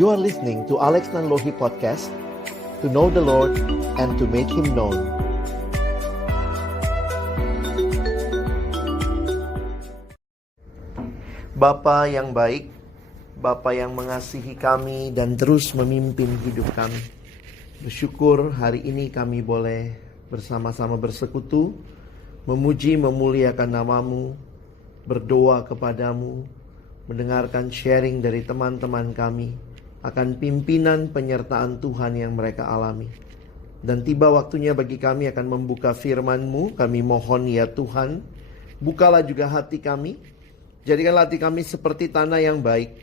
You are listening to Alex Nanlohi Podcast, to know the Lord and to make Him known. Bapa yang baik, Bapa yang mengasihi kami dan terus memimpin hidup kami. Bersyukur hari ini kami boleh bersama-sama bersekutu, memuji memuliakan nama-Mu, berdoa kepadamu, mendengarkan sharing dari teman-teman kami akan pimpinan penyertaan Tuhan yang mereka alami. Dan tiba waktunya bagi kami akan membuka firman-Mu. Kami mohon ya Tuhan, bukalah juga hati kami. Jadikanlah hati kami seperti tanah yang baik,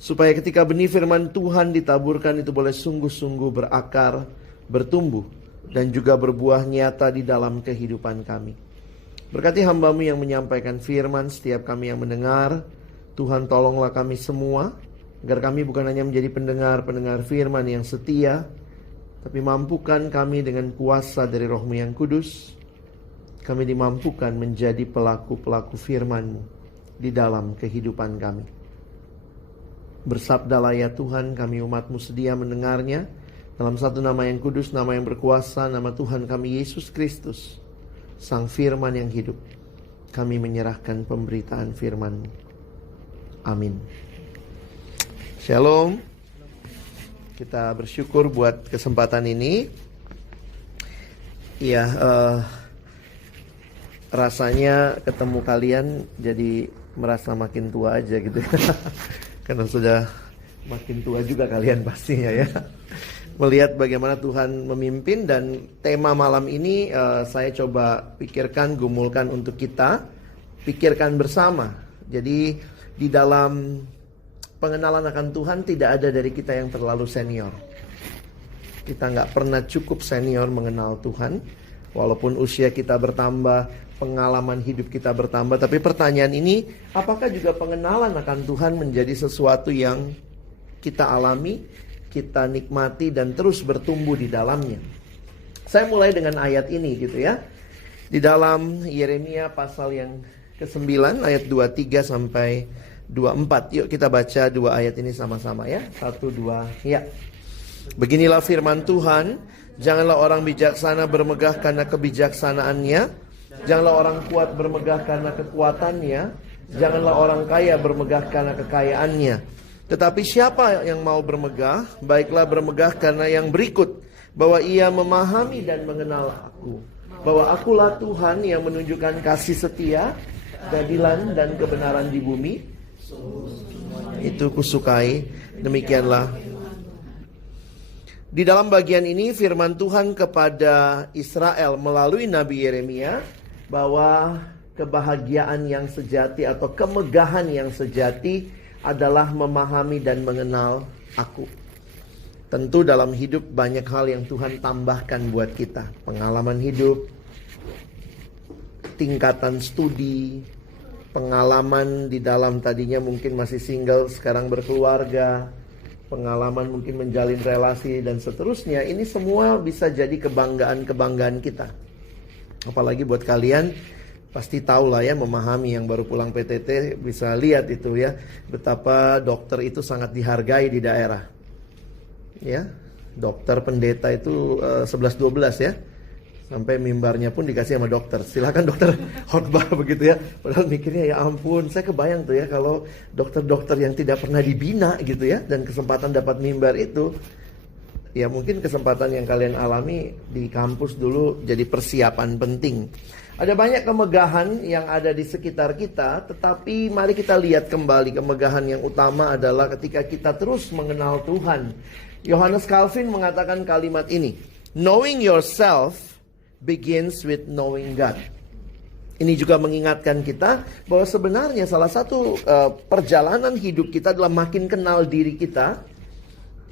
supaya ketika benih firman Tuhan ditaburkan itu boleh sungguh-sungguh berakar, bertumbuh, dan juga berbuah nyata di dalam kehidupan kami. Berkati hamba-Mu yang menyampaikan firman, setiap kami yang mendengar. Tuhan tolonglah kami semua, agar kami bukan hanya menjadi pendengar-pendengar firman yang setia, tapi mampukan kami dengan kuasa dari Roh-Mu yang kudus, kami dimampukan menjadi pelaku-pelaku firman-Mu di dalam kehidupan kami. Bersabdalah ya Tuhan, kami umat-Mu sedia mendengarnya, dalam satu nama yang kudus, nama yang berkuasa, nama Tuhan kami Yesus Kristus, Sang Firman yang hidup. Kami menyerahkan pemberitaan firman-Mu. Amin. Shalom. Kita bersyukur buat kesempatan ini. Ya, rasanya ketemu kalian jadi merasa makin tua aja gitu. Karena sudah makin tua juga kalian pastinya ya. Melihat bagaimana Tuhan memimpin, dan tema malam ini saya coba pikirkan, gumulkan untuk kita pikirkan bersama. Jadi di dalam pengenalan akan Tuhan tidak ada dari kita yang terlalu senior. Kita nggak pernah cukup senior mengenal Tuhan. Walaupun usia kita bertambah, pengalaman hidup kita bertambah. Tapi pertanyaan ini, apakah juga pengenalan akan Tuhan menjadi sesuatu yang kita alami, kita nikmati dan terus bertumbuh di dalamnya? Saya mulai dengan ayat ini gitu ya. Di dalam Yeremia pasal yang ke-9 ayat 23 sampai 24. Yuk kita baca dua ayat ini sama-sama ya. 1, 2, ya. Beginilah firman Tuhan. Janganlah orang bijaksana bermegah karena kebijaksanaannya. Janganlah orang kuat bermegah karena kekuatannya. Janganlah orang kaya bermegah karena kekayaannya. Tetapi siapa yang mau bermegah, baiklah bermegah karena yang berikut, bahwa ia memahami dan mengenal aku, bahwa akulah Tuhan yang menunjukkan kasih setia, keadilan dan kebenaran di bumi. Itu kusukai. Demikianlah. Di dalam bagian ini firman Tuhan kepada Israel melalui Nabi Yeremia, bahwa kebahagiaan yang sejati atau kemegahan yang sejati adalah memahami dan mengenal aku. Tentu dalam hidup banyak hal yang Tuhan tambahkan buat kita. Pengalaman hidup, tingkatan studi, pengalaman di dalam tadinya mungkin masih single, sekarang berkeluarga, pengalaman mungkin menjalin relasi dan seterusnya. Ini semua bisa jadi kebanggaan-kebanggaan kita. Apalagi buat kalian, pasti tahu lah ya, memahami yang baru pulang PTT bisa lihat itu ya, betapa dokter itu sangat dihargai di daerah. Ya, dokter pendeta itu 11-12 ya. Sampai mimbarnya pun dikasih sama dokter. Silakan dokter khotbah begitu ya. Padahal mikirnya ya ampun, saya kebayang tuh ya kalau dokter-dokter yang tidak pernah dibina gitu ya, dan kesempatan dapat mimbar itu. Ya mungkin kesempatan yang kalian alami di kampus dulu jadi persiapan penting. Ada banyak kemegahan yang ada di sekitar kita, tetapi mari kita lihat kembali kemegahan yang utama adalah ketika kita terus mengenal Tuhan. Yohanes Calvin mengatakan kalimat ini, knowing yourself begins with knowing God. Ini juga mengingatkan kita bahwa sebenarnya salah satu perjalanan hidup kita adalah makin kenal diri kita.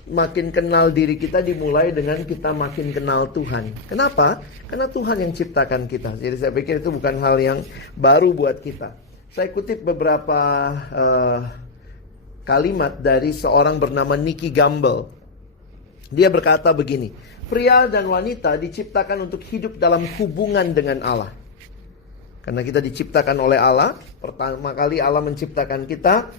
Makin kenal diri kita dimulai dengan kita makin kenal Tuhan. Kenapa? Karena Tuhan yang ciptakan kita. Jadi saya pikir itu bukan hal yang baru buat kita. Saya kutip beberapa kalimat dari seorang bernama Nicky Gamble. Dia berkata begini, pria dan wanita diciptakan untuk hidup dalam hubungan dengan Allah. Karena kita diciptakan oleh Allah, pertama kali Allah menciptakan kita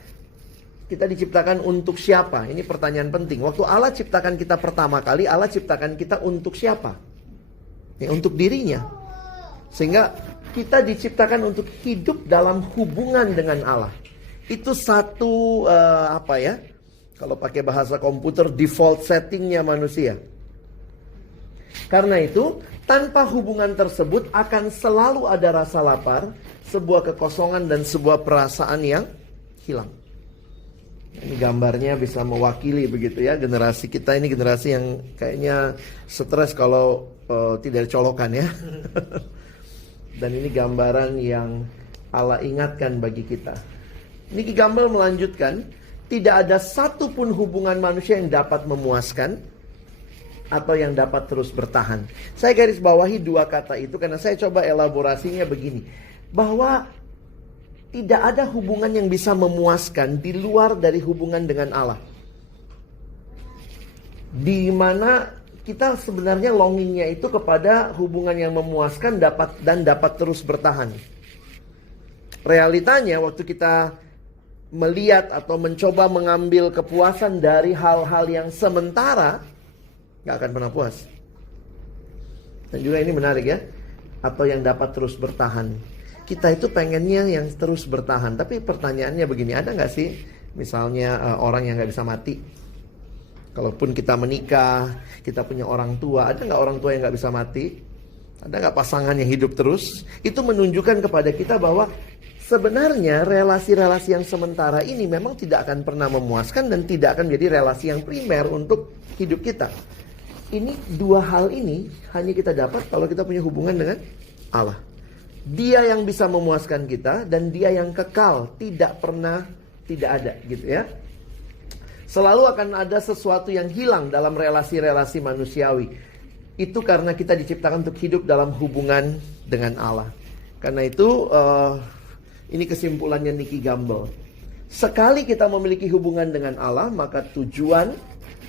kita diciptakan untuk siapa? Ini pertanyaan penting. Waktu Allah ciptakan kita pertama kali, Allah ciptakan kita untuk siapa? Ya, untuk dirinya. Sehingga kita diciptakan untuk hidup dalam hubungan dengan Allah. Itu satu kalau pakai bahasa komputer, default settingnya manusia. Karena itu, tanpa hubungan tersebut akan selalu ada rasa lapar, sebuah kekosongan dan sebuah perasaan yang hilang. Ini gambarnya bisa mewakili begitu ya. Generasi kita ini generasi yang kayaknya stres kalau tidak dicolokan ya. Dan ini gambaran yang Allah ingatkan bagi kita. Nicky Gamble melanjutkan, tidak ada satupun hubungan manusia yang dapat memuaskan atau yang dapat terus bertahan. Saya garis bawahi dua kata itu karena saya coba elaborasinya begini. Bahwa tidak ada hubungan yang bisa memuaskan di luar dari hubungan dengan Allah. Di mana kita sebenarnya longingnya itu kepada hubungan yang memuaskan dapat terus bertahan. Realitanya waktu kita melihat atau mencoba mengambil kepuasan dari hal-hal yang sementara, gak akan pernah puas. Dan juga ini menarik ya, atau yang dapat terus bertahan. Kita itu pengennya yang terus bertahan. Tapi pertanyaannya begini, ada gak sih misalnya orang yang gak bisa mati? Kalaupun kita menikah, kita punya orang tua, ada gak orang tua yang gak bisa mati? Ada gak pasangan yang hidup terus? Itu menunjukkan kepada kita bahwa sebenarnya relasi-relasi yang sementara ini memang tidak akan pernah memuaskan dan tidak akan menjadi relasi yang primer untuk hidup kita. Ini dua hal ini hanya kita dapat kalau kita punya hubungan dengan Allah. Dia yang bisa memuaskan kita dan dia yang kekal, tidak pernah tidak ada gitu ya. Selalu akan ada sesuatu yang hilang dalam relasi-relasi manusiawi. Itu karena kita diciptakan untuk hidup dalam hubungan dengan Allah. Karena itu ini kesimpulannya Nicky Gamble. Sekali kita memiliki hubungan dengan Allah, maka tujuan,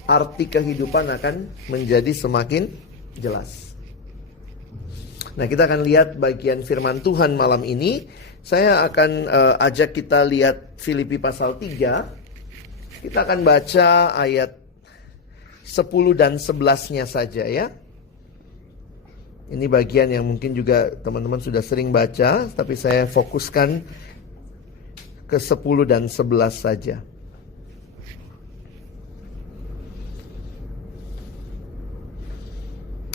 arti kehidupan akan menjadi semakin jelas. Nah, kita akan lihat bagian firman Tuhan malam ini. Saya akan ajak kita lihat Filipi pasal 3. Kita akan baca ayat 10 dan 11-nya saja ya. Ini bagian yang mungkin juga teman-teman sudah sering baca, tapi saya fokuskan ke 10 dan 11 saja.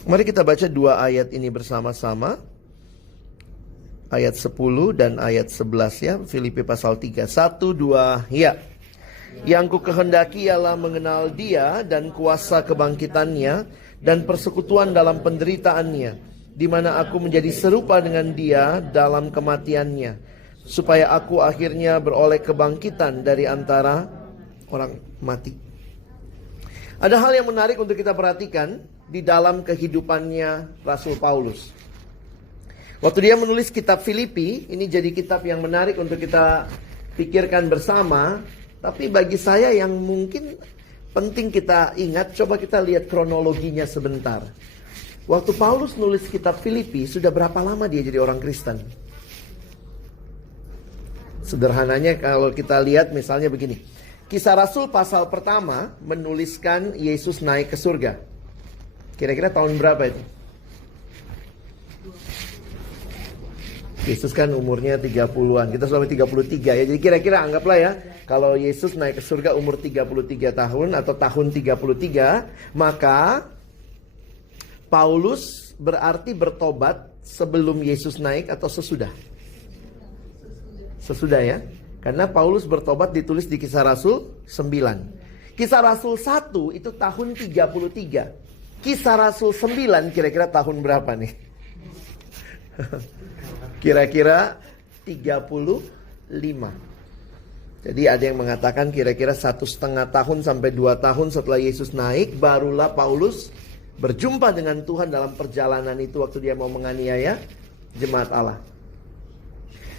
Mari kita baca dua ayat ini bersama-sama. Ayat 10 dan ayat 11 ya. Filipi pasal 3. 1, 2, ya. Yang ku kehendaki ialah mengenal dia dan kuasa kebangkitannya dan persekutuan dalam penderitaannya, di mana aku menjadi serupa dengan dia dalam kematiannya, supaya aku akhirnya beroleh kebangkitan dari antara orang mati. Ada hal yang menarik untuk kita perhatikan di dalam kehidupannya Rasul Paulus. Waktu dia menulis kitab Filipi, ini jadi kitab yang menarik untuk kita pikirkan bersama. Tapi bagi saya yang mungkin penting kita ingat, coba kita lihat kronologinya sebentar. Waktu Paulus nulis kitab Filipi, sudah berapa lama dia jadi orang Kristen? Sederhananya kalau kita lihat misalnya begini. Kisah Rasul pasal pertama menuliskan Yesus naik ke surga. Kira-kira tahun berapa itu? Yesus kan umurnya 30-an. Kita sudah 33 ya. Jadi kira-kira anggaplah ya, kalau Yesus naik ke surga umur 33 tahun atau tahun 33, maka Paulus berarti bertobat sebelum Yesus naik atau sesudah? Sesudah ya. Karena Paulus bertobat ditulis di Kisah Rasul 9. Kisah Rasul 1 itu tahun 33. Kisah Rasul 9 kira-kira tahun berapa nih? Kira-kira 35. Jadi ada yang mengatakan kira-kira 1,5 tahun sampai 2 tahun setelah Yesus naik, barulah Paulus berjumpa dengan Tuhan dalam perjalanan itu waktu dia mau menganiaya jemaat Allah.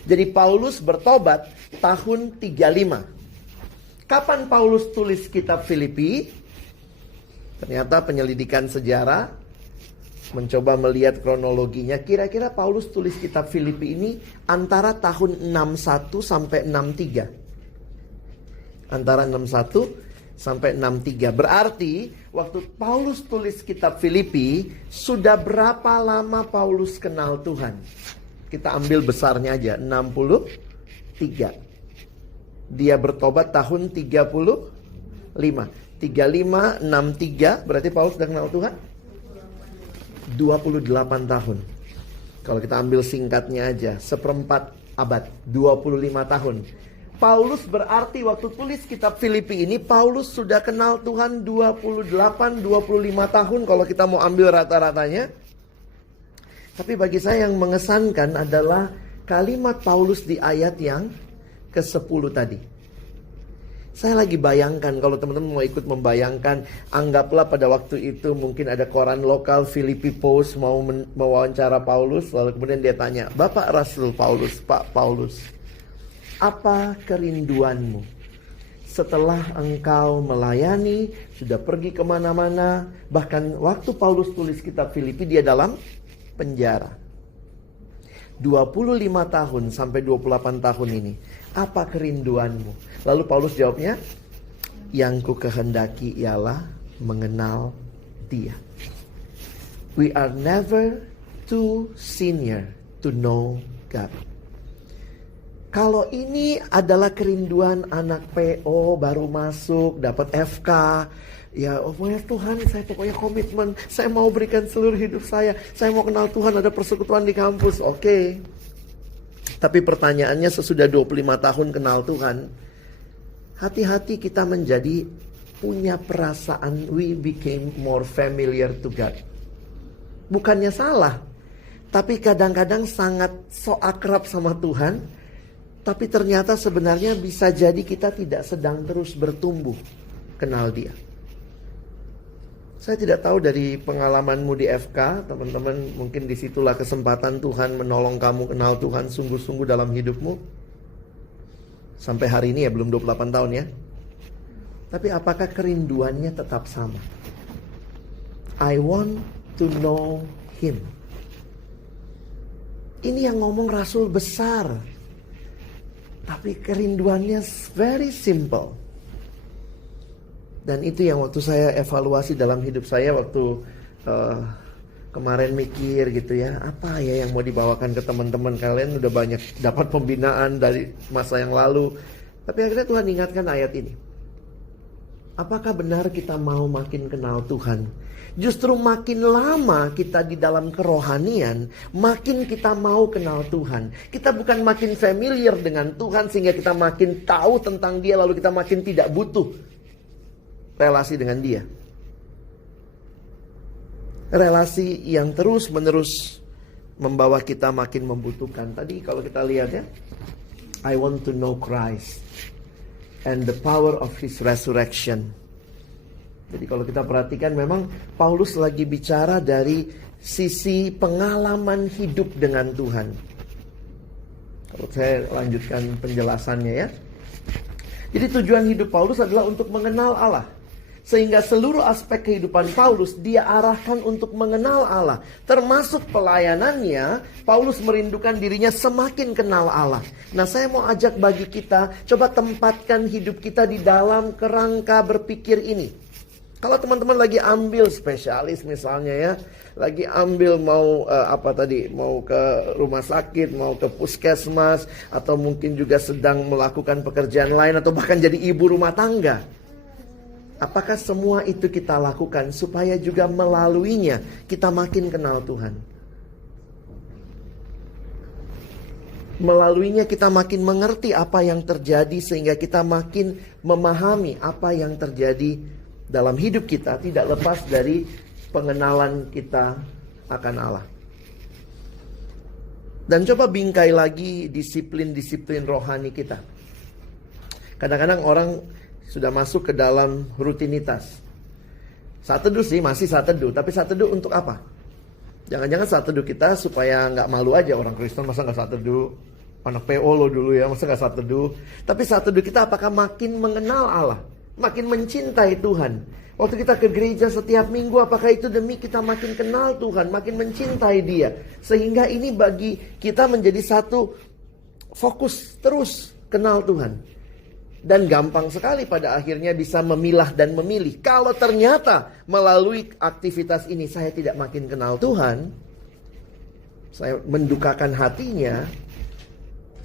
Jadi Paulus bertobat tahun 35. Kapan Paulus tulis kitab Filipi? Ternyata penyelidikan sejarah mencoba melihat kronologinya. Kira-kira Paulus tulis kitab Filipi ini antara tahun 61 sampai 63. Antara 61 sampai 63. Berarti waktu Paulus tulis kitab Filipi, sudah berapa lama Paulus kenal Tuhan? Kita ambil besarnya aja, 63. Dia bertobat tahun 35. 35, 63, berarti Paulus sudah kenal Tuhan 28 tahun. Kalau kita ambil singkatnya aja, seperempat abad, 25 tahun. Paulus berarti waktu tulis kitab Filipi ini, Paulus sudah kenal Tuhan 28-25 tahun kalau kita mau ambil rata-ratanya. Tapi bagi saya yang mengesankan adalah kalimat Paulus di ayat yang ke-10 tadi. Saya lagi bayangkan, kalau teman-teman mau ikut membayangkan, anggaplah pada waktu itu mungkin ada koran lokal Filipi Post mau mewawancara Paulus, lalu kemudian dia tanya, Bapak Rasul Paulus, Pak Paulus, apa kerinduanmu setelah engkau melayani, sudah pergi kemana-mana, bahkan waktu Paulus tulis kitab Filipi dia dalam penjara 25 tahun sampai 28 tahun ini. Apa kerinduanmu? Lalu Paulus jawabnya, yang ku kehendaki ialah mengenal Dia. We are never too senior to know God. Kalau ini adalah kerinduan anak PO baru masuk, dapat FK, ya pokoknya Tuhan, saya pokoknya komitmen, saya mau berikan seluruh hidup saya mau kenal Tuhan, ada persekutuan di kampus, oke. Tapi pertanyaannya sesudah 25 tahun kenal Tuhan, hati-hati kita menjadi punya perasaan we became more familiar to God. Bukannya salah, tapi kadang-kadang sangat so akrab sama Tuhan, tapi ternyata sebenarnya bisa jadi kita tidak sedang terus bertumbuh kenal Dia. Saya tidak tahu dari pengalamanmu di FK, teman-teman, mungkin disitulah kesempatan Tuhan menolong kamu kenal Tuhan sungguh-sungguh dalam hidupmu. Sampai hari ini ya, belum 28 tahun ya. Tapi apakah kerinduannya tetap sama? I want to know Him. Ini yang ngomong rasul besar. Tapi kerinduannya very simple. Dan itu yang waktu saya evaluasi dalam hidup saya waktu kemarin mikir gitu ya, apa ya yang mau dibawakan ke teman-teman kalian, udah banyak dapat pembinaan dari masa yang lalu. Tapi akhirnya Tuhan ingatkan ayat ini. Apakah benar kita mau makin kenal Tuhan? Justru makin lama kita di dalam kerohanian, makin kita mau kenal Tuhan. Kita bukan makin familiar dengan Tuhan sehingga kita makin tahu tentang Dia, lalu kita makin tidak butuh relasi dengan Dia. Relasi yang terus menerus membawa kita makin membutuhkan. Tadi kalau kita lihat ya, I want to know Christ and the power of His resurrection. Jadi kalau kita perhatikan, memang Paulus lagi bicara dari sisi pengalaman hidup dengan Tuhan. Kalau saya lanjutkan penjelasannya ya. Jadi tujuan hidup Paulus adalah untuk mengenal Allah. Sehingga seluruh aspek kehidupan Paulus dia arahkan untuk mengenal Allah. Termasuk pelayanannya, Paulus merindukan dirinya semakin kenal Allah. Nah, saya mau ajak bagi kita, coba tempatkan hidup kita di dalam kerangka berpikir ini. Kalau teman-teman lagi ambil spesialis misalnya ya, lagi ambil mau mau ke rumah sakit, mau ke puskesmas, atau mungkin juga sedang melakukan pekerjaan lain, atau bahkan jadi ibu rumah tangga. Apakah semua itu kita lakukan supaya juga melaluinya kita makin kenal Tuhan? Melaluinya kita makin mengerti apa yang terjadi sehingga kita makin memahami apa yang terjadi dalam hidup kita, tidak lepas dari pengenalan kita akan Allah. Dan coba bingkai lagi disiplin-disiplin rohani kita. Kadang-kadang orang sudah masuk ke dalam rutinitas. Saat teduh sih, masih saat teduh. Tapi saat teduh untuk apa? Jangan-jangan saat teduh kita supaya gak malu aja. Orang Kristen masa gak saat teduh? Anak PO lo dulu ya, masa gak saat teduh? Tapi saat teduh kita apakah makin mengenal Allah? Makin mencintai Tuhan? Waktu kita ke gereja setiap minggu, apakah itu demi kita makin kenal Tuhan? Makin mencintai Dia? Sehingga ini bagi kita menjadi satu fokus terus kenal Tuhan. Dan gampang sekali pada akhirnya bisa memilah dan memilih. Kalau ternyata melalui aktivitas ini saya tidak makin kenal Tuhan, saya mendukakan hatinya,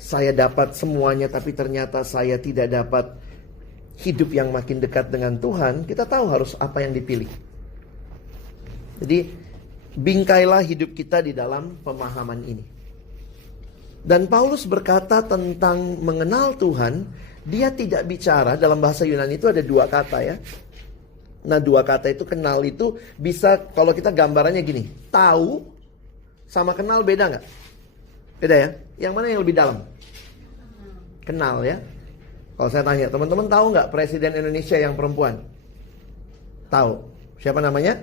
saya dapat semuanya tapi ternyata saya tidak dapat hidup yang makin dekat dengan Tuhan, kita tahu harus apa yang dipilih. Jadi bingkailah hidup kita di dalam pemahaman ini. Dan Paulus berkata tentang mengenal Tuhan, dia tidak bicara, dalam bahasa Yunani itu ada dua kata ya. Nah, dua kata itu, kenal itu bisa, kalau kita gambarannya gini, tahu sama kenal beda nggak? Beda ya? Yang mana yang lebih dalam? Kenal ya. Kalau saya tanya, teman-teman tahu nggak Presiden Indonesia yang perempuan? Tahu. Siapa namanya?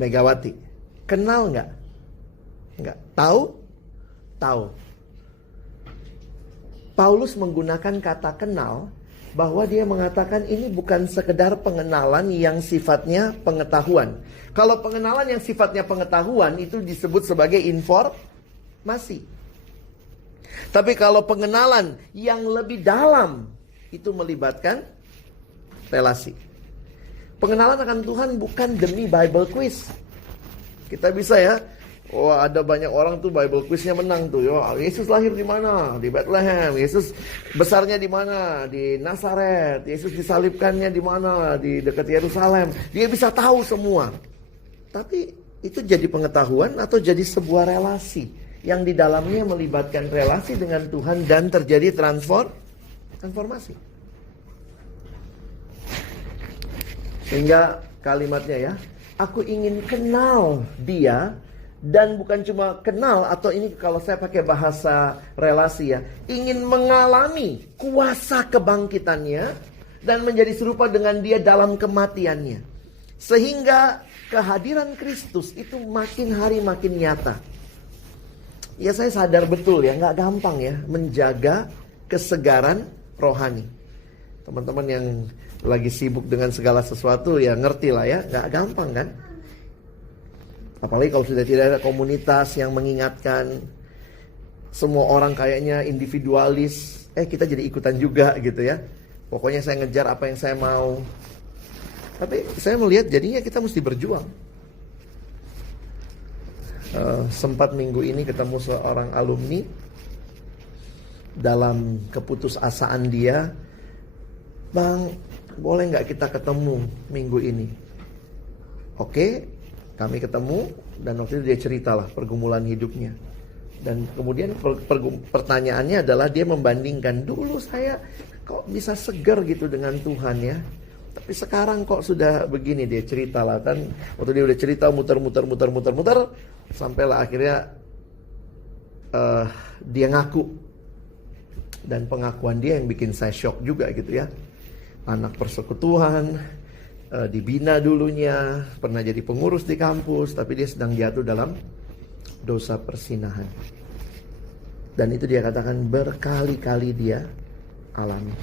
Megawati. Kenal nggak? Nggak. Tahu? Tahu. Paulus menggunakan kata kenal, bahwa dia mengatakan ini bukan sekedar pengenalan yang sifatnya pengetahuan. Kalau pengenalan yang sifatnya pengetahuan itu disebut sebagai informasi. Tapi kalau pengenalan yang lebih dalam itu melibatkan relasi. Pengenalan akan Tuhan bukan demi Bible quiz. Kita bisa ya, wah ada banyak orang tuh Bible quiznya menang tuh. Yesus lahir di mana? Di Bethlehem. Yesus besarnya di mana? Di Nazaret. Yesus disalibkannya di mana? Di dekat Yerusalem. Dia bisa tahu semua. Tapi itu jadi pengetahuan atau jadi sebuah relasi yang di dalamnya melibatkan relasi dengan Tuhan dan terjadi transformasi. Sehingga kalimatnya ya, aku ingin kenal dia. Dan bukan cuma kenal, atau ini kalau saya pakai bahasa relasi ya, ingin mengalami kuasa kebangkitannya dan menjadi serupa dengan dia dalam kematiannya. Sehingga kehadiran Kristus itu makin hari makin nyata. Ya saya sadar betul ya, gak gampang ya menjaga kesegaran rohani. Teman-teman yang lagi sibuk dengan segala sesuatu ya ngerti lah ya, gak gampang kan. Apalagi kalau sudah tidak ada komunitas yang mengingatkan. Semua orang kayaknya individualis. Kita jadi ikutan juga gitu ya. Pokoknya saya ngejar apa yang saya mau. Tapi saya melihat jadinya kita mesti berjuang. Sempat minggu ini ketemu seorang alumni. Dalam keputusasaan dia, Bang, boleh gak kita ketemu minggu ini? Oke. Kami ketemu dan waktu itu dia ceritalah pergumulan hidupnya. Dan kemudian pertanyaannya adalah dia membandingkan, dulu saya kok bisa segar gitu dengan Tuhan ya. Tapi sekarang kok sudah begini, dia ceritalah kan. Waktu dia udah cerita muter. Sampailah akhirnya dia ngaku. Dan pengakuan dia yang bikin saya shock juga gitu ya. Anak persekutuan, dibina dulunya, pernah jadi pengurus di kampus, tapi dia sedang jatuh dalam dosa persinahan. Dan itu dia katakan berkali-kali dia alami.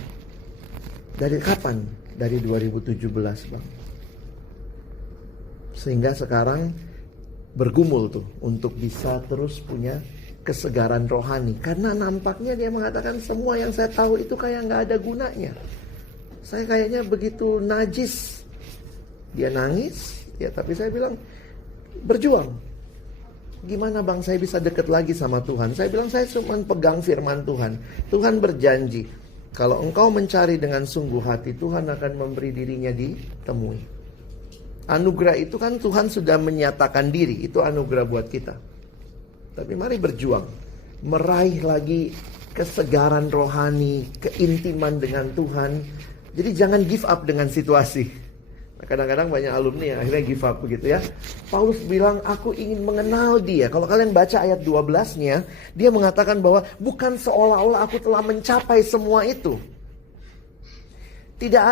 Dari kapan? Dari 2017 Bang. Sehingga sekarang bergumul tuh untuk bisa terus punya kesegaran rohani. Karena nampaknya dia mengatakan semua yang saya tahu itu kayak gak ada gunanya. Saya kayaknya begitu najis. Dia nangis, ya tapi saya bilang, berjuang. Gimana Bang saya bisa dekat lagi sama Tuhan? Saya bilang saya cuma pegang firman Tuhan. Tuhan berjanji, kalau engkau mencari dengan sungguh hati, Tuhan akan memberi dirinya ditemui. Anugerah itu kan Tuhan sudah menyatakan diri, itu anugerah buat kita. Tapi mari berjuang, meraih lagi kesegaran rohani, keintiman dengan Tuhan. Jadi jangan give up dengan situasi. Kadang-kadang banyak alumni yang akhirnya give up begitu ya. Paulus bilang aku ingin mengenal dia. Kalau kalian baca ayat 12-nya, dia mengatakan bahwa bukan seolah-olah aku telah mencapai semua itu. Tidak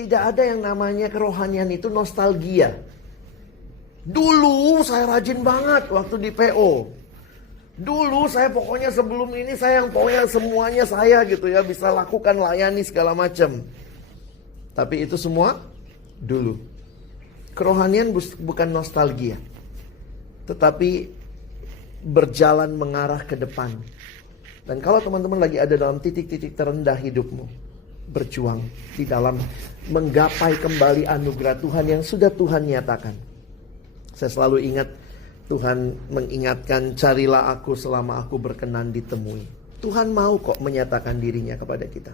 ada yang namanya kerohanian itu nostalgia. Dulu saya rajin banget waktu di PO. Dulu saya pokoknya sebelum ini saya yang pokoknya semuanya saya gitu ya, bisa lakukan, layani segala macam. Tapi itu semua dulu. Kerohanian bukan nostalgia, tetapi berjalan mengarah ke depan. Dan kalau teman-teman lagi ada dalam titik-titik terendah hidupmu, berjuang di dalam menggapai kembali anugerah Tuhan yang sudah Tuhan nyatakan. Saya selalu ingat Tuhan mengingatkan, carilah aku selama aku berkenan ditemui. Tuhan mau kok menyatakan dirinya kepada kita.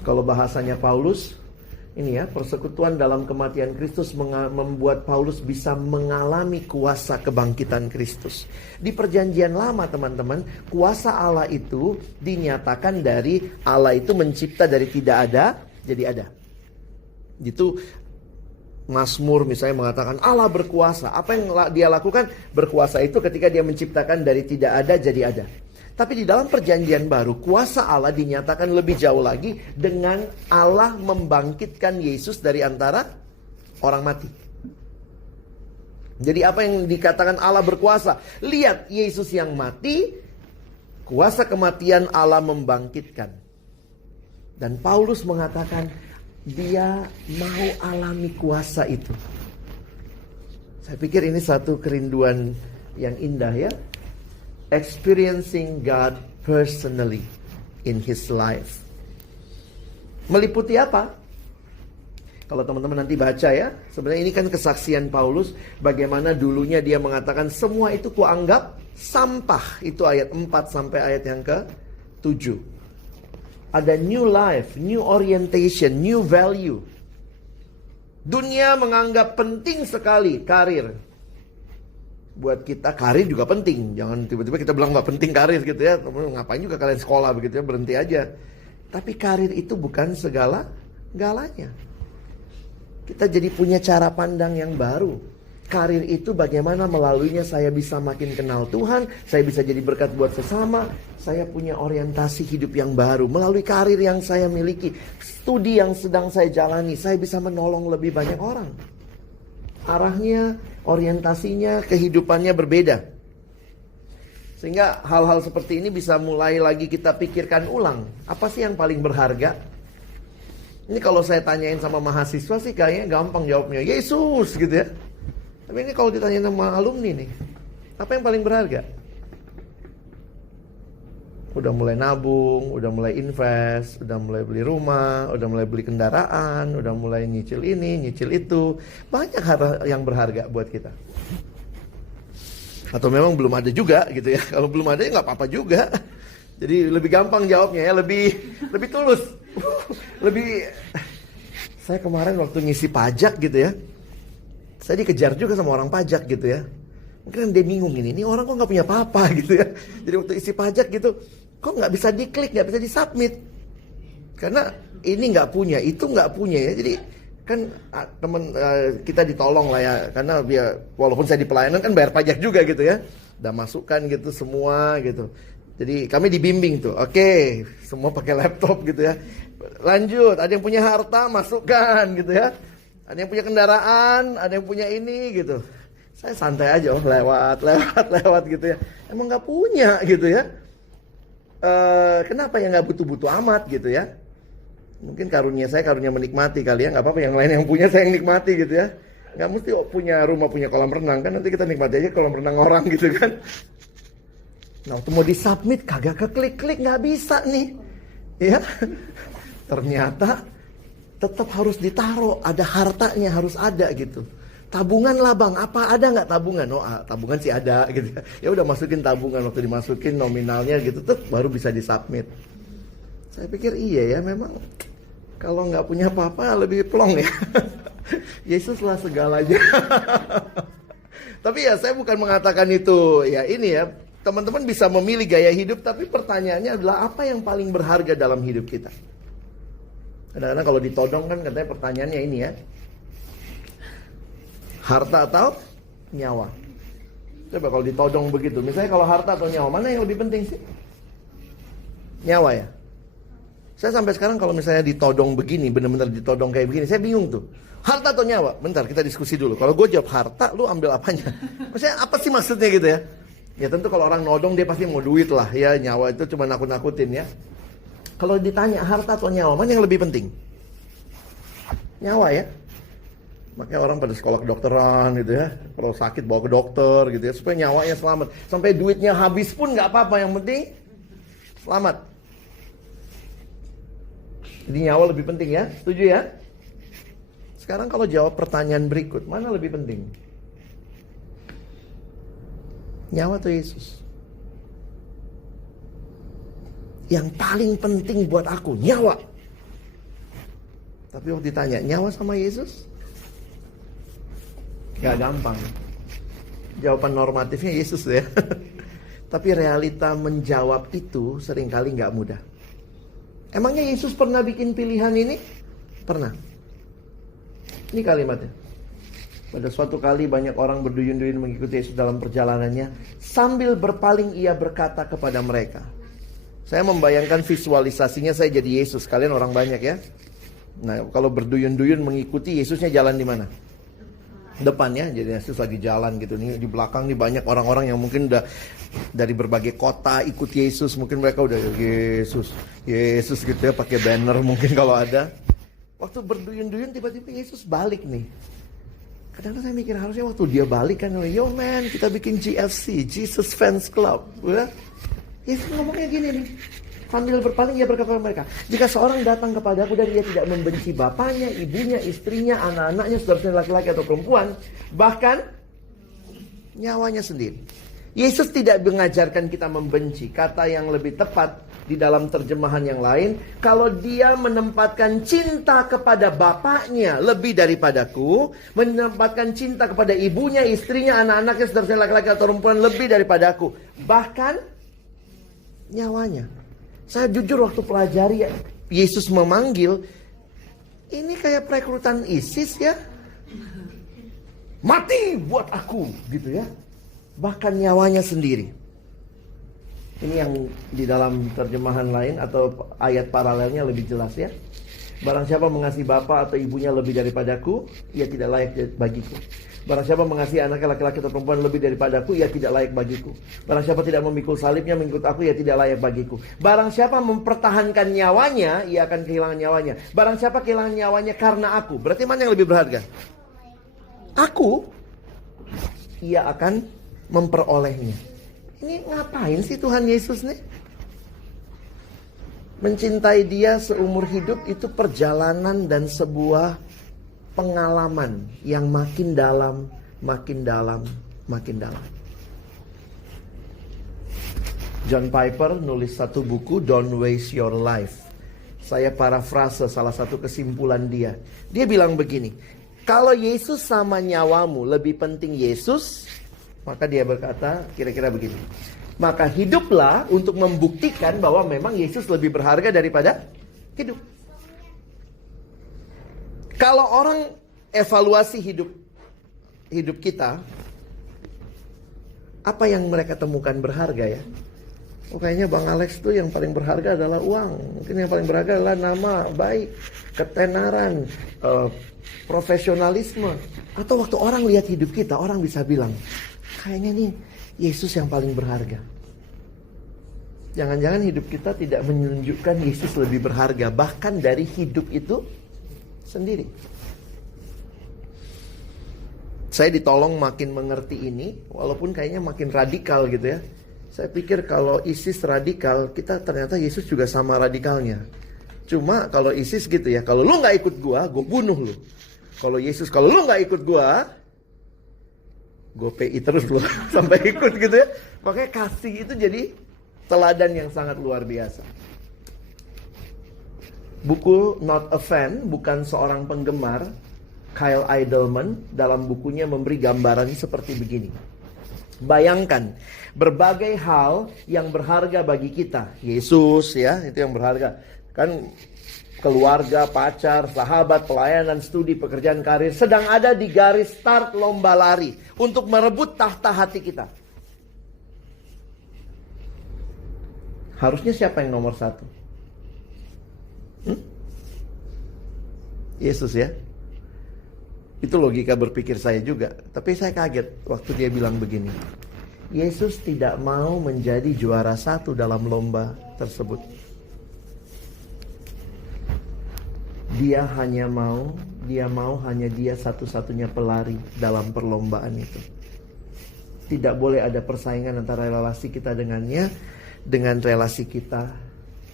Kalau bahasanya Paulus, ini ya, persekutuan dalam kematian Kristus membuat Paulus bisa mengalami kuasa kebangkitan Kristus. Di perjanjian lama teman-teman, kuasa Allah itu dinyatakan dari Allah itu mencipta dari tidak ada jadi ada. Gitu. Mazmur misalnya mengatakan Allah berkuasa. Apa yang dia lakukan? Berkuasa itu ketika dia menciptakan dari tidak ada jadi ada. Tapi di dalam perjanjian baru, kuasa Allah dinyatakan lebih jauh lagi dengan Allah membangkitkan Yesus dari antara orang mati. Jadi apa yang dikatakan Allah berkuasa? Lihat Yesus yang mati, kuasa kematian Allah membangkitkan. Dan Paulus mengatakan dia mau alami kuasa itu. Saya pikir ini satu kerinduan yang indah ya. Experiencing God personally in his life. Meliputi apa? Kalau teman-teman nanti baca ya, sebenarnya ini kan kesaksian Paulus bagaimana dulunya dia mengatakan semua itu kuanggap sampah. Itu ayat 4 sampai ayat yang ke-7. Ada new life, new orientation, new value. Dunia menganggap penting sekali karir. Buat kita karir juga penting. Jangan tiba-tiba kita bilang gak penting karir gitu ya. Ngapain juga kalian sekolah begitu ya, berhenti aja. Tapi karir itu bukan segala-galanya. Kita jadi punya cara pandang yang baru. Karir itu bagaimana melaluinya saya bisa makin kenal Tuhan, saya bisa jadi berkat buat sesama, saya punya orientasi hidup yang baru. Melalui karir yang saya miliki, studi yang sedang saya jalani, saya bisa menolong lebih banyak orang. Arahnya, orientasinya, kehidupannya berbeda. Sehingga hal-hal seperti ini bisa mulai lagi kita pikirkan ulang. Apa sih yang paling berharga? Ini kalau saya tanyain sama mahasiswa sih kayaknya gampang jawabnya, Yesus gitu ya. Tapi ini kalau ditanya sama alumni nih, apa yang paling berharga? Udah mulai nabung, udah mulai invest, udah mulai beli rumah, udah mulai beli kendaraan, udah mulai nyicil ini, nyicil itu. Banyak hal yang berharga buat kita. Atau memang belum ada juga gitu ya. Kalau belum ada ya gak apa-apa juga. Jadi lebih gampang jawabnya ya, lebih tulus. Saya kemarin waktu ngisi pajak gitu ya, saya dikejar juga sama orang pajak gitu ya. Mungkin dia bingung ini orang kok gak punya apa-apa gitu ya. Jadi waktu isi pajak gitu, kok gak bisa diklik, gak bisa disubmit. Karena ini gak punya, itu gak punya ya. Jadi kan teman kita ditolong lah ya. Karena dia, walaupun saya di pelayanan kan bayar pajak juga gitu ya. Udah masukkan gitu semua gitu. Jadi kami dibimbing tuh, oke, semua pakai laptop gitu ya. Lanjut, ada yang punya harta masukkan gitu ya. Ada yang punya kendaraan, ada yang punya ini gitu. Saya santai aja, lewat gitu ya. Emang gak punya gitu ya. Kenapa ya gak butuh-butuh amat gitu ya. Mungkin karunia saya karunia menikmati kali ya. Gak apa-apa yang lain yang punya saya yang nikmati gitu ya. Gak mesti punya rumah, punya kolam renang. Kan nanti kita nikmati aja kolam renang orang gitu kan. Nah waktu mau disubmit kagak keklik-klik, gak bisa nih. Ya. Ternyata tetap harus ditaruh, ada hartanya harus ada gitu. Tabungan lah bang, apa ada nggak tabungan? Oh tabungan sih ada gitu. Ya udah masukin tabungan, waktu dimasukin nominalnya gitu, tuh baru bisa disubmit. Saya pikir iya ya, memang kalau nggak punya apa-apa lebih plong ya. Yesus lah segalanya. Tapi ya saya bukan mengatakan itu ya ini ya. Teman-teman bisa memilih gaya hidup, tapi pertanyaannya adalah apa yang paling berharga dalam hidup kita? Kadang-kadang kalau ditodong kan katanya pertanyaannya ini ya. Harta atau nyawa? Coba kalau ditodong begitu. Misalnya kalau harta atau nyawa, mana yang lebih penting sih? Nyawa ya? Saya sampai sekarang kalau misalnya ditodong begini, benar-benar ditodong kayak begini, saya bingung tuh. Harta atau nyawa? Bentar kita diskusi dulu. Kalau gue jawab harta, lu ambil apanya? Maksudnya apa sih maksudnya gitu ya? Ya tentu kalau orang nodong dia pasti mau duit lah ya. Nyawa itu cuma nakut-nakutin ya. Kalau ditanya harta atau nyawa, mana yang lebih penting? Nyawa ya. Makanya orang pada sekolah kedokteran gitu ya. Kalau sakit bawa ke dokter gitu ya. Supaya nyawanya selamat. Sampai duitnya habis pun gak apa-apa. Yang penting selamat. Jadi nyawa lebih penting ya, setuju ya? Sekarang kalau jawab pertanyaan berikut, mana lebih penting? Nyawa atau Yesus? Yang paling penting buat aku, nyawa. Tapi waktu ditanya, nyawa sama Yesus? Gak gampang. Jawaban normatifnya Yesus ya. Tapi realita menjawab itu seringkali gak mudah. Emangnya Yesus pernah bikin pilihan ini? Pernah. Ini kalimatnya. Pada suatu kali banyak orang berduyun-duyun mengikuti Yesus dalam perjalanannya. Sambil berpaling ia berkata kepada mereka. Saya membayangkan visualisasinya saya jadi Yesus. Kalian orang banyak ya. Nah kalau berduyun-duyun mengikuti Yesusnya jalan di mana? Depan ya. Jadi Yesus lagi jalan gitu. Nih di belakang nih banyak orang-orang yang mungkin udah dari berbagai kota ikut Yesus. Mungkin mereka udah Yesus gitu ya. Pakai banner mungkin kalau ada. Waktu berduyun-duyun tiba-tiba Yesus balik nih. Kadang-kadang saya mikir harusnya waktu dia balik kan, yo man kita bikin GFC, Jesus Fans Club. Udah? Yesus ngomongnya gini nih. Sambil berpaling ia berkata kepada mereka, jika seorang datang kepadaku dan dia tidak membenci bapaknya, ibunya, istrinya, anak-anaknya, saudara laki-laki atau perempuan, bahkan nyawanya sendiri. Yesus tidak mengajarkan kita membenci. Kata yang lebih tepat di dalam terjemahan yang lain, kalau dia menempatkan cinta kepada bapaknya lebih daripadaku, menempatkan cinta kepada ibunya, istrinya, anak-anaknya, saudara laki-laki atau perempuan lebih daripadaku, bahkan nyawanya. Saya jujur waktu pelajari Yesus memanggil, ini kayak perekrutan ISIS ya. Mati buat aku gitu ya. Bahkan nyawanya sendiri. Ini yang di dalam terjemahan lain atau ayat paralelnya lebih jelas ya. Barang siapa mengasihi bapa atau ibunya lebih daripadaku, ia tidak layak bagiku. Barang siapa mengasihi anaknya laki-laki atau perempuan lebih daripadaku, ia tidak layak bagiku. Barang siapa tidak memikul salibnya mengikut aku, ia tidak layak bagiku. Barang siapa mempertahankan nyawanya, ia akan kehilangan nyawanya. Barang siapa kehilangan nyawanya karena aku, berarti mana yang lebih berharga? Aku, ia akan memperolehnya. Ini ngapain sih Tuhan Yesus nih? Mencintai dia seumur hidup itu perjalanan dan sebuah pengalaman yang makin dalam, makin dalam, makin dalam. John Piper nulis satu buku, Don't Waste Your Life. Saya parafrase salah satu kesimpulan dia. Dia bilang begini, kalau Yesus sama nyawamu lebih penting Yesus, maka dia berkata kira-kira begini. Maka hiduplah untuk membuktikan bahwa memang Yesus lebih berharga daripada hidup. Kalau orang evaluasi hidup kita, apa yang mereka temukan berharga ya? Oh, kayaknya Bang Alex tuh yang paling berharga adalah uang. Mungkin yang paling berharga adalah nama baik, ketenaran, profesionalisme. Atau waktu orang lihat hidup kita, orang bisa bilang, kayaknya nih Yesus yang paling berharga. Jangan-jangan hidup kita tidak menunjukkan Yesus lebih berharga, bahkan dari hidup itu sendiri. Saya ditolong makin mengerti ini, walaupun kayaknya makin radikal gitu ya. Saya pikir kalau ISIS radikal, kita ternyata Yesus juga sama radikalnya. Cuma kalau ISIS gitu ya, kalau lu gak ikut gua, gue bunuh lu. Kalau Yesus, kalau lu gak ikut gua, gue PI terus lu sampai ikut gitu ya. Makanya kasih itu jadi teladan yang sangat luar biasa. Buku Not a Fan, bukan seorang penggemar, Kyle Idleman dalam bukunya memberi gambaran seperti begini. Bayangkan berbagai hal yang berharga bagi kita. Yesus ya, itu yang berharga. Kan keluarga, pacar, sahabat, pelayanan, studi, pekerjaan, karir sedang ada di garis start lomba lari untuk merebut tahta hati kita. Harusnya siapa yang nomor satu? Yesus ya. Itu logika berpikir saya juga. Tapi saya kaget waktu dia bilang begini. Yesus tidak mau menjadi juara satu dalam lomba tersebut. Dia mau hanya dia satu-satunya pelari dalam perlombaan itu. Tidak boleh ada persaingan antara relasi kita dengannya. dengan relasi kita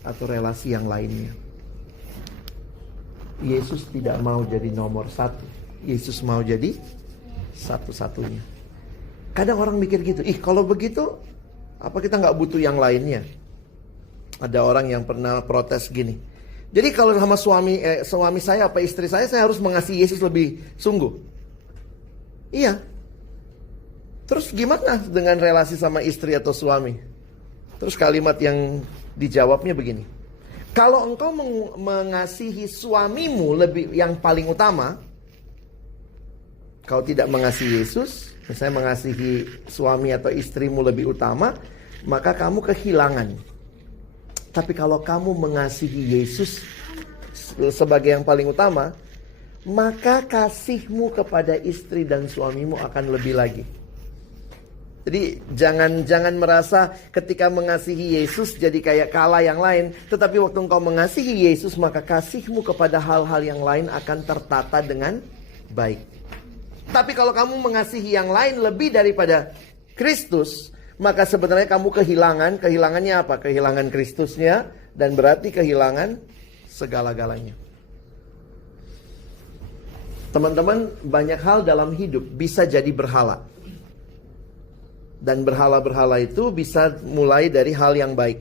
atau relasi yang lainnya. Yesus tidak mau jadi nomor satu. Yesus mau jadi satu-satunya. Kadang orang mikir gitu, kalau begitu apa kita nggak butuh yang lainnya? Ada orang yang pernah protes gini. Jadi kalau sama suami saya apa istri saya harus mengasihi Yesus lebih sungguh. Iya. Terus gimana dengan relasi sama istri atau suami? Terus kalimat yang dijawabnya begini. Kalau engkau mengasihi suamimu lebih yang paling utama, kau tidak mengasihi Yesus, misalnya mengasihi suami atau istrimu lebih utama, maka kamu kehilangan. Tapi kalau kamu mengasihi Yesus sebagai yang paling utama, maka kasihmu kepada istri dan suamimu akan lebih lagi. Jadi jangan merasa ketika mengasihi Yesus jadi kayak kalah yang lain. Tetapi waktu engkau mengasihi Yesus, maka kasihmu kepada hal-hal yang lain akan tertata dengan baik. Tapi kalau kamu mengasihi yang lain lebih daripada Kristus, maka sebenarnya kamu kehilangannya apa? Kehilangan Kristusnya, dan berarti kehilangan segala-galanya. Teman-teman, banyak hal dalam hidup bisa jadi berhala. Dan berhala-berhala itu bisa mulai dari hal yang baik.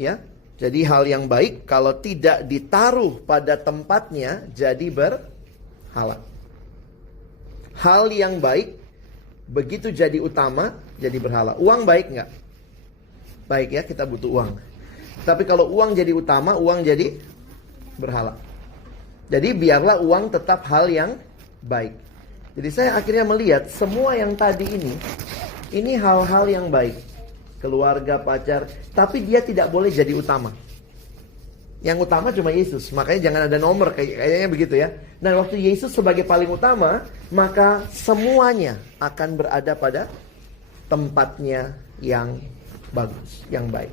Ya. Jadi hal yang baik kalau tidak ditaruh pada tempatnya jadi berhala. Hal yang baik begitu jadi utama jadi berhala. Uang baik nggak? Baik ya, kita butuh uang. Tapi kalau uang jadi utama, uang jadi berhala. Jadi biarlah uang tetap hal yang baik. Jadi saya akhirnya melihat semua yang tadi ini hal-hal yang baik. Keluarga, pacar, tapi dia tidak boleh jadi utama. Yang utama cuma Yesus. Makanya jangan ada nomor, kayaknya begitu ya. Dan waktu Yesus sebagai paling utama, maka semuanya akan berada pada tempatnya yang bagus, yang baik.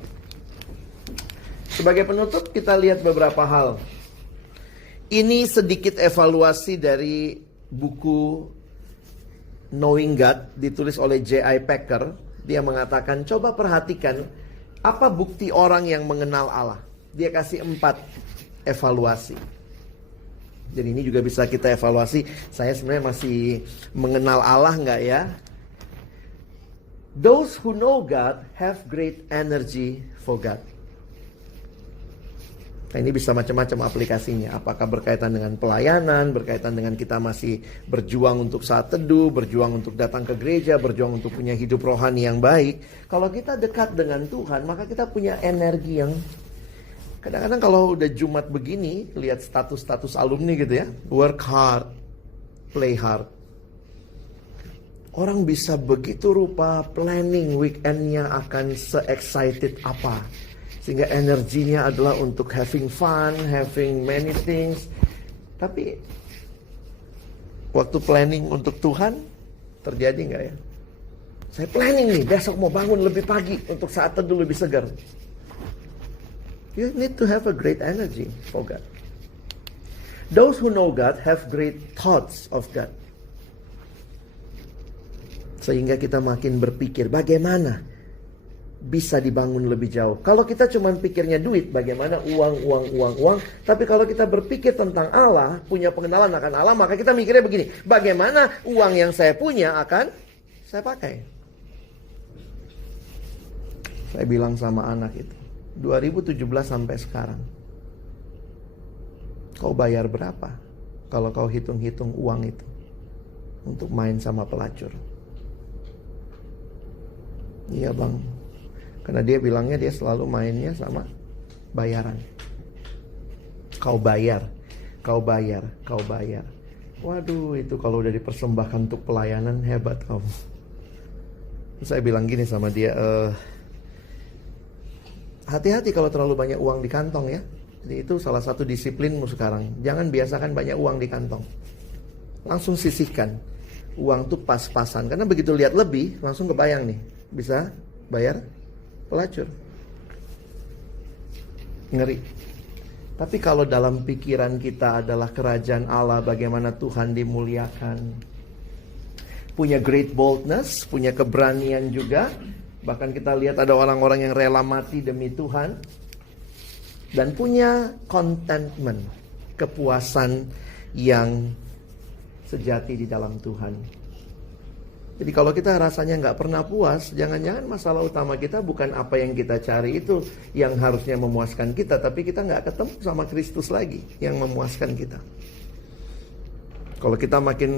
Sebagai penutup kita lihat beberapa hal. Ini sedikit evaluasi dari buku Knowing God, ditulis oleh J.I. Packer. Dia mengatakan, coba perhatikan apa bukti orang yang mengenal Allah. Dia kasih 4 evaluasi. Jadi ini juga bisa kita evaluasi, saya sebenarnya masih mengenal Allah nggak ya? Those who know God have great energy for God. Nah, ini bisa macam-macam aplikasinya. Apakah berkaitan dengan pelayanan, berkaitan dengan kita masih berjuang untuk saat teduh, berjuang untuk datang ke gereja, berjuang untuk punya hidup rohani yang baik. Kalau kita dekat dengan Tuhan, maka kita punya energi yang... Kadang-kadang kalau udah Jumat begini, lihat status-status alumni gitu ya. Work hard, play hard. Orang bisa begitu rupa planning weekendnya akan se-excited apa. Sehingga energinya adalah untuk having fun, having many things. Tapi waktu planning untuk Tuhan, terjadi nggak ya? Saya planning nih, besok mau bangun lebih pagi untuk saat teduh lebih segar. You need to have a great energy for God. Those who know God have great thoughts of God. Sehingga kita makin berpikir bagaimana bisa dibangun lebih jauh. Kalau kita cuma pikirnya duit, bagaimana uang. Tapi kalau kita berpikir tentang Allah, punya pengenalan akan Allah, maka kita mikirnya begini, bagaimana uang yang saya punya akan saya pakai. Saya bilang sama anak itu, 2017 sampai sekarang, kau bayar berapa kalau kau hitung-hitung uang itu untuk main sama pelacur? Iya bang, karena dia bilangnya dia selalu mainnya sama bayaran. Kau bayar. Waduh, itu kalau udah dipersembahkan untuk pelayanan hebat kamu. Saya bilang gini sama dia, hati-hati kalau terlalu banyak uang di kantong ya. Jadi itu salah satu disiplinmu sekarang. Jangan biasakan banyak uang di kantong. Langsung sisihkan. Uang tuh pas-pasan. Karena begitu lihat lebih, langsung kebayang nih. Bisa bayar pelacur. Ngeri. Tapi kalau dalam pikiran kita adalah kerajaan Allah, bagaimana Tuhan dimuliakan, punya great boldness, punya keberanian juga, Bahkan kita lihat ada orang-orang yang rela mati demi Tuhan dan punya contentment, kepuasan yang sejati di dalam Tuhan. Jadi kalau kita rasanya nggak pernah puas, jangan-jangan masalah utama kita bukan apa yang kita cari itu yang harusnya memuaskan kita, tapi kita nggak ketemu sama Kristus lagi yang memuaskan kita. Kalau kita makin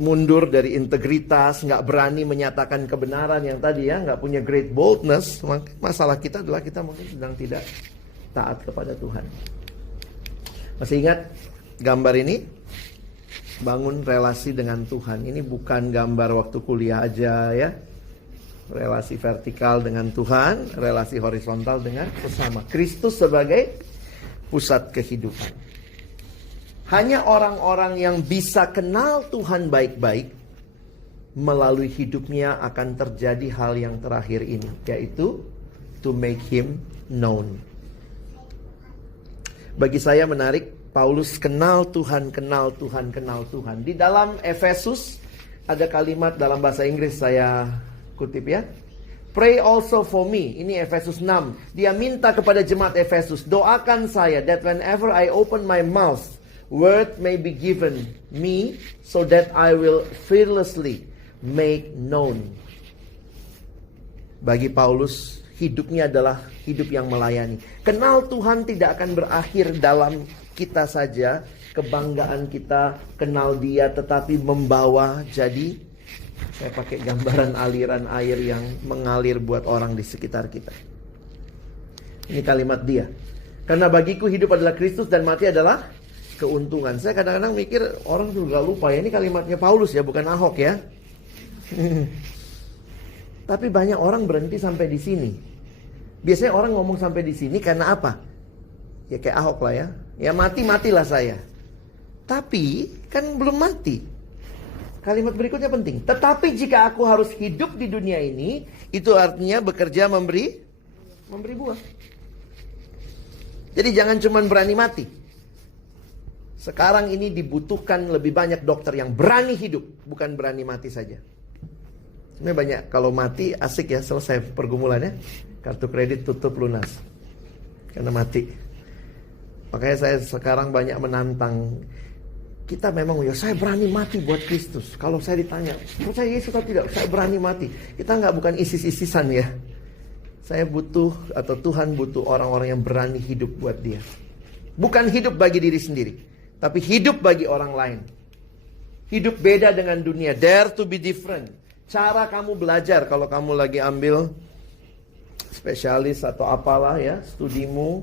mundur dari integritas, nggak berani menyatakan kebenaran yang tadi ya, nggak punya great boldness, masalah kita adalah kita mungkin sedang tidak taat kepada Tuhan. Masih ingat gambar ini? Bangun relasi dengan Tuhan. Ini bukan gambar waktu kuliah aja ya. Relasi vertikal dengan Tuhan, relasi horizontal dengan sesama. Kristus sebagai pusat kehidupan. Hanya orang-orang yang bisa kenal Tuhan baik-baik, melalui hidupnya akan terjadi hal yang terakhir ini, yaitu to make him known. Bagi saya menarik, Paulus kenal Tuhan, kenal Tuhan, kenal Tuhan. Di dalam Efesus ada kalimat dalam bahasa Inggris, saya kutip ya. Pray also for me. Ini Efesus 6. Dia minta kepada jemaat Efesus, doakan saya that whenever I open my mouth, word may be given me so that I will fearlessly make known. Bagi Paulus, hidupnya adalah hidup yang melayani. Kenal Tuhan tidak akan berakhir dalam kita saja, kebanggaan kita kenal Dia, tetapi membawa jadi, saya pakai gambaran aliran air yang mengalir buat orang di sekitar kita. Ini kalimat dia. Karena bagiku hidup adalah Kristus dan mati adalah keuntungan. Saya kadang-kadang mikir orang juga lupa ya, ini kalimatnya Paulus ya, bukan Ahok ya. Tapi banyak orang berhenti sampai di sini. Biasanya orang ngomong sampai di sini karena apa? Ya kayak Ahok lah ya. Ya matilah saya. Tapi kan belum mati. Kalimat berikutnya penting. Tetapi jika aku harus hidup di dunia ini, itu artinya bekerja memberi buah. Jadi jangan cuma berani mati. Sekarang ini dibutuhkan lebih banyak dokter yang berani hidup, bukan berani mati saja. Sebenarnya banyak, kalau mati asik ya, selesai pergumulannya. Kartu kredit tutup lunas. Karena mati. Makanya saya sekarang banyak menantang. Kita memang ya, saya berani mati buat Kristus. Kalau saya ditanya, percaya Yesus atau tidak? Saya berani mati. Kita bukan isis-isisan ya. Saya butuh, atau Tuhan butuh orang-orang yang berani hidup buat Dia. Bukan hidup bagi diri sendiri, tapi hidup bagi orang lain. Hidup beda dengan dunia. Dare to be different. Cara kamu belajar kalau kamu lagi ambil spesialis atau apalah ya, studimu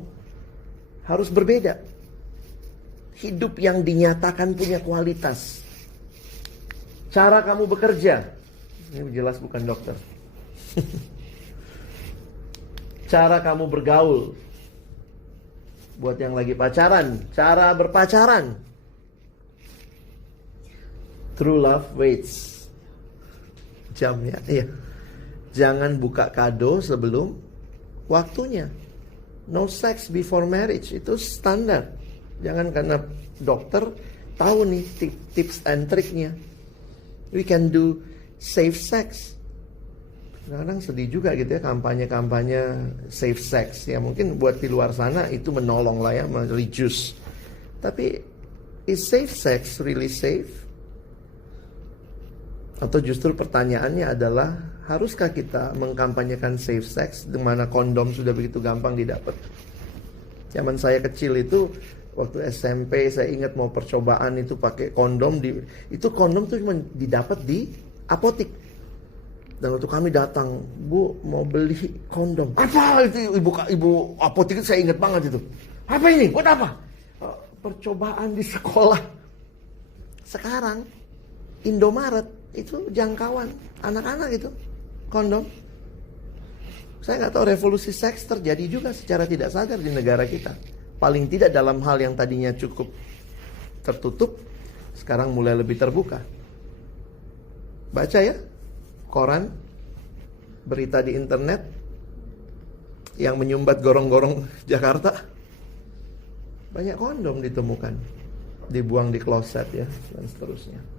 harus berbeda. Hidup yang dinyatakan punya kualitas. Cara kamu bekerja, ini jelas bukan dokter. Cara kamu bergaul, buat yang lagi pacaran, cara berpacaran. True love waits. Jamnya, iya. Jangan buka kado sebelum waktunya. No sex before marriage, itu standar. Jangan karena dokter tahu nih tips and triknya. We can do safe sex. Kadang-kadang sedih juga gitu ya, kampanye-kampanye safe sex. Ya mungkin buat di luar sana itu menolong lah ya, reduce. Tapi is safe sex really safe? Atau justru pertanyaannya adalah, haruskah kita mengkampanyekan safe sex di mana kondom sudah begitu gampang didapat? Zaman saya kecil itu, waktu SMP saya ingat mau percobaan itu pakai kondom. Itu kondom tuh cuma didapat di apotik. Dan waktu kami datang, Bu mau beli kondom. Apa itu ibu apotik itu, saya ingat banget itu. Apa ini? Buat apa? Percobaan di sekolah. Sekarang Indomaret itu jangkauan anak-anak itu kondom. Saya nggak tahu, revolusi seks terjadi juga secara tidak sadar di negara kita. Paling tidak dalam hal yang tadinya cukup tertutup, sekarang mulai lebih terbuka. Baca ya, koran, berita di internet yang menyumbat gorong-gorong Jakarta. Banyak kondom ditemukan, dibuang di kloset ya, dan seterusnya.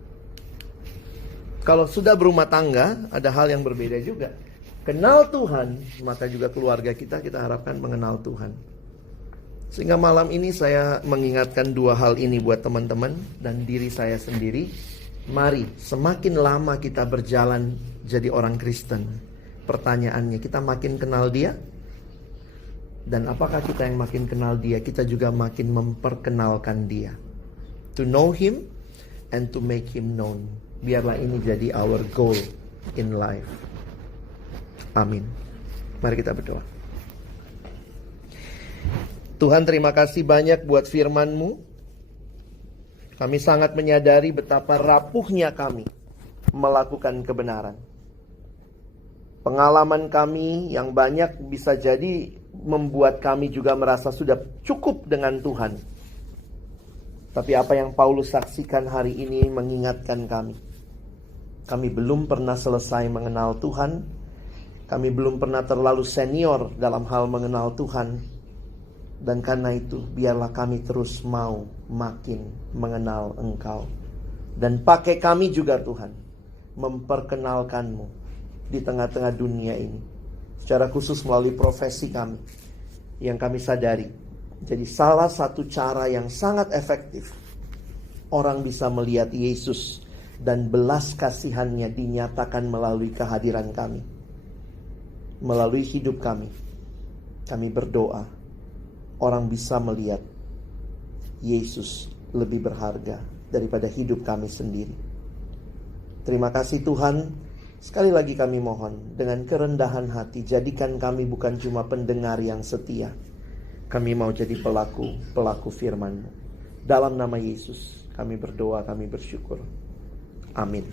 Kalau sudah berumah tangga, ada hal yang berbeda juga. kenal Tuhan, maka juga keluarga kita harapkan mengenal Tuhan. Sehingga malam ini saya mengingatkan dua hal ini buat teman-teman dan diri saya sendiri. Mari, semakin lama kita berjalan jadi orang Kristen, pertanyaannya, kita makin kenal Dia? Dan apakah kita yang makin kenal Dia, kita juga makin memperkenalkan Dia? To know Him and to make Him known. Biarlah ini jadi our goal in life. Amin. Mari kita berdoa. Tuhan, terima kasih banyak buat firman-Mu. Kami sangat menyadari betapa rapuhnya kami melakukan kebenaran. Pengalaman kami yang banyak bisa jadi membuat kami juga merasa sudah cukup dengan Tuhan. Tapi apa yang Paulus saksikan hari ini mengingatkan kami. Kami belum pernah selesai mengenal Tuhan. Kami belum pernah terlalu senior dalam hal mengenal Tuhan. Dan karena itu, biarlah kami terus mau makin mengenal Engkau. Dan pakai kami juga Tuhan, memperkenalkan-Mu di tengah-tengah dunia ini. Secara khusus melalui profesi kami, yang kami sadari. Jadi salah satu cara yang sangat efektif, orang bisa melihat Yesus dan belas kasihan-Nya dinyatakan melalui kehadiran kami. Melalui hidup kami berdoa, orang bisa melihat Yesus lebih berharga daripada hidup kami sendiri. Terima kasih Tuhan. Sekali lagi kami mohon, dengan kerendahan hati, jadikan kami bukan cuma pendengar yang setia. Kami mau jadi pelaku firman-Mu. Dalam nama Yesus kami berdoa, kami bersyukur. Amin.